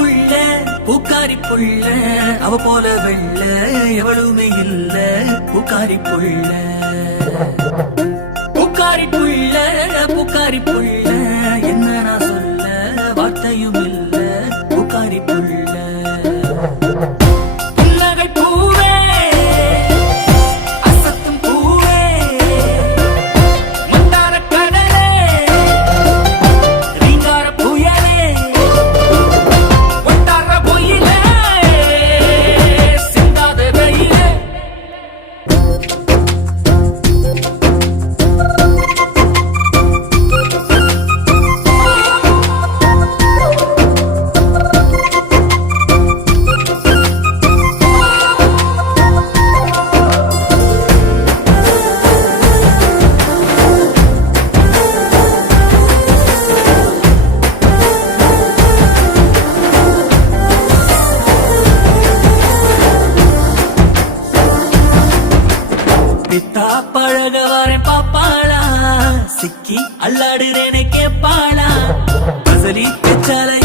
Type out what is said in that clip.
புள்ள பூக்காரி புள்ள அவ போல வெள்ள எவளுமே இல்ல பூக்காரி புள்ள பூக்காரி புள்ள பூக்காரி புள்ள என்ன நான் சொல்ல வார்த்தையும் இல்ல பூக்காரி புள்ள புன்னகை பூவே அசத்தும் பூவே மந்தார கடலே ரீங்கார புயலே ஒட்டார பொயிலே சிந்தாத வெயிலே பித்தா பழக வரேன் பாப்பாளா சிக்கி அல்லாடுறேனே கேப்பாளா பசலி பெச்சாலை